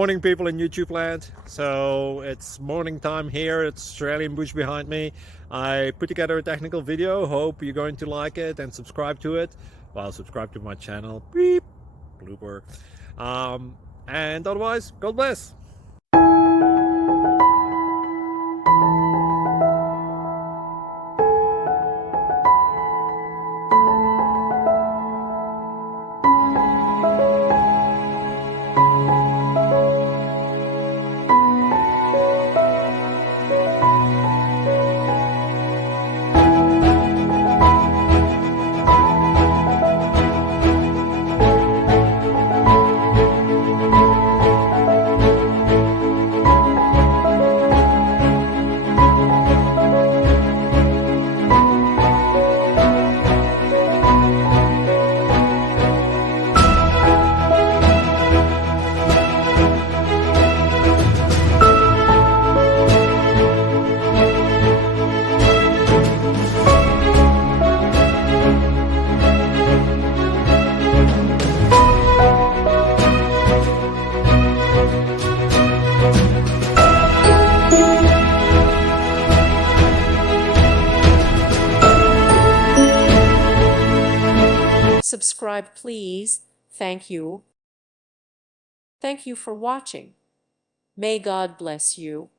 Morning people in YouTube land. So it's morning time here. It's Australian bush behind me. I put together a technical video. Hope you're going to like it and subscribe to it. Well, subscribe to my channel. Beep. Blooper. And otherwise, God bless. Subscribe, please. Thank you. Thank you for watching. May God bless you.